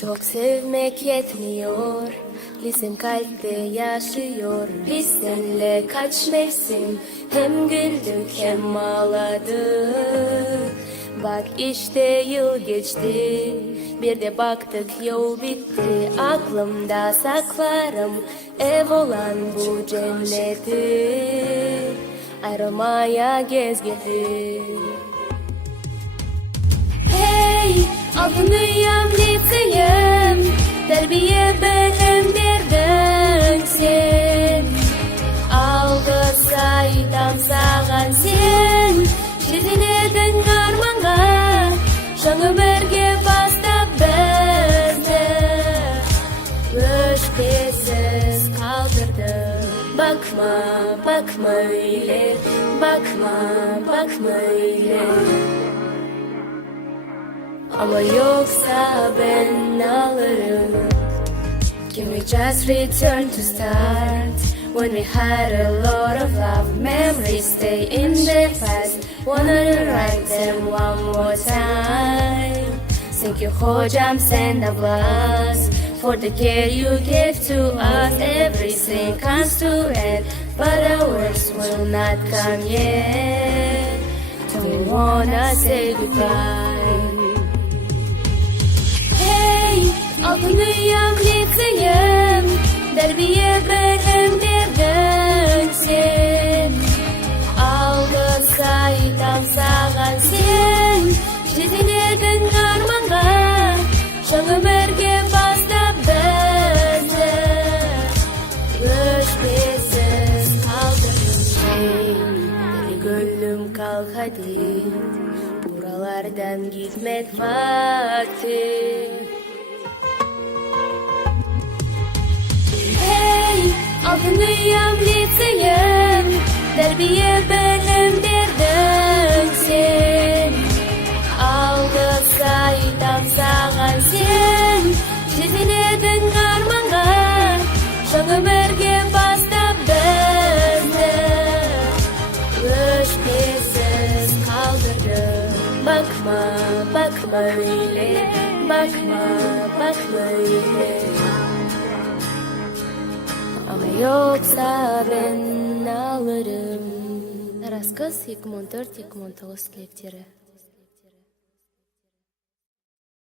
Çok sevmek yetmiyor, bizim kalpte yaşıyor. Biz seninle kaç mevsim hem güldük hem ağladık. Bak işte yıl geçti, bir de baktık yol bitti. Aklımda saklarım ev olan bu cenneti. Ayrılmaya gezgili. Hey, altınıyım liseyim, terbiye benim verdin sen. Aldı saydan sağan sen, şirinedin armanga, şan ömürge bastı bizde. Öşkesiz kaldırdı. Bakma, bakma öyle, bakma, bakma öyle. Ama yoksa ben alırım. Can we just return to start when we had a lot of love? Memories stay in the past. Wanna write them one more time. Thank you hocam sen de bless for the care you gave to us. Everything comes to end, but our words will not come yet. Don't wanna say goodbye. Altınıyım liseyim, terbiye benim verdin sen. Aldı saydan sağan sen, şirinedin armanga, şan ömürge bastı bizde. Öşkesiz kaldırdım şey, deli gönlüm kalk hadi, buralardan gitmek vakti. Altınıyım liseyim, terbiye benim verdin sen. Aldı saydan sağan sen, şirinedin armanga, şan ömürge bastı bizde. Öşkesiz kaldırdı. Bakma, bakma öyle, bakma, bakma öyle. Ama yoksa ben alırım. Рассказ 2004-2009 тілектері.